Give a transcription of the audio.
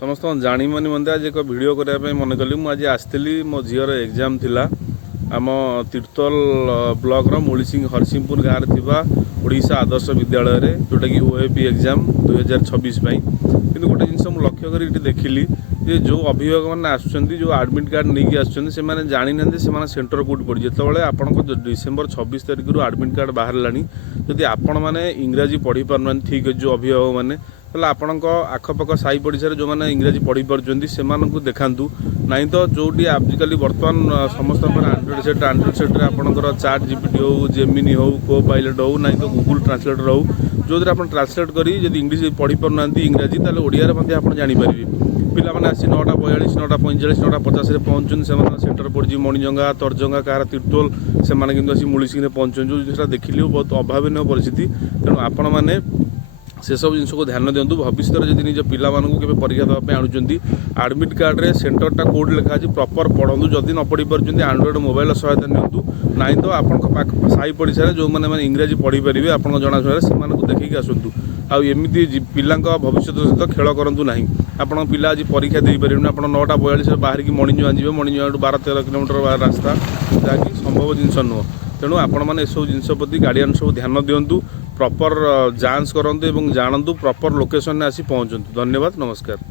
समस्त जाणीमनी मते आज एक वीडियो करने मन कली मुझे आसती मो झीर एग्जाम थिला आम तीर्तोल ब्लॉक मुलिसिंग हरसिंहपुर गाँव में ओडिशा आदर्श विद्यालय रे जोटा कि ओएपी एग्जाम 2026 कि गोटे जिनस मुझे लक्ष्य कर देखिली जे जो अभिभावक मैंने आसुच्चंदी जो एडमिट कार्ड नहीं आसुच्चंदी से माने जानी ना से सेंटर कोड पड़ी जितेबाला आपंक डिसेम्बर 26 तारिख एडमिट कार्ड बाहर जदि आपण मैंने इंग्राजी पढ़ी पारना ठीक है जो अभिभावक मैंने ताले आपणक आखपाख साई पड़िशार जो मैंने इंग्राजी पढ़ी पार्टी से देखातु नाई तो जोटी आजिकल बर्तमान समस्त आंड्रॉइड सेट रे आपणकर चाट जीपीटी हो जेमिनी हो को पायलट हो ना तो गूगल ट्रांसलेटर हो जो आप ट्रांसलेट करी जब इंग्लीश पढ़ी पारना इंग्राजी ताले ओडिया रे आप जानीपारे पिला मैंने आसी 9:42 9:45 9:50 पहुँचुन से सेंटर पड़ी मणिजंगा तर्जंगा कार तीर्तोल से आसी मुलिसिंग पहुँचुन जो जिनसा देखिली बहुत अभावन परिस्थिति तेणु आपण मैंने से सब जिन को ध्यान दिंतु भविष्य में जब निज पिला परीक्षा देवाई आणुंट एडमिट कार्ड रे सेंटरटा कोड लिखा प्रॉपर पढ़ु जदि न पढ़ी पार्टी एंड्रॉइड मोबाइल सहायता नियंतु नाई तो आपण साई पड़िशा जो मैंने इंग्राजी पढ़ी पारे आप जनाशुना से देखिए आसतु आमती पिला भविष्य सहित खेल करूँ ना आप पिला आज परीक्षा दे पारे आप 9:42 बाहर की मणिजुआ जी मणिजुआ 12-13 किलोमीटर रास्ता जहाँकि संभव जिनस नुह तेणु आपण मैंने सब जिन प्रति गार्डियन सब ध्यान दिंतु प्रॉपर जांच करूँ और जानतु प्रॉपर लोकेशन आसी पहुँचतु। धन्यवाद, नमस्कार।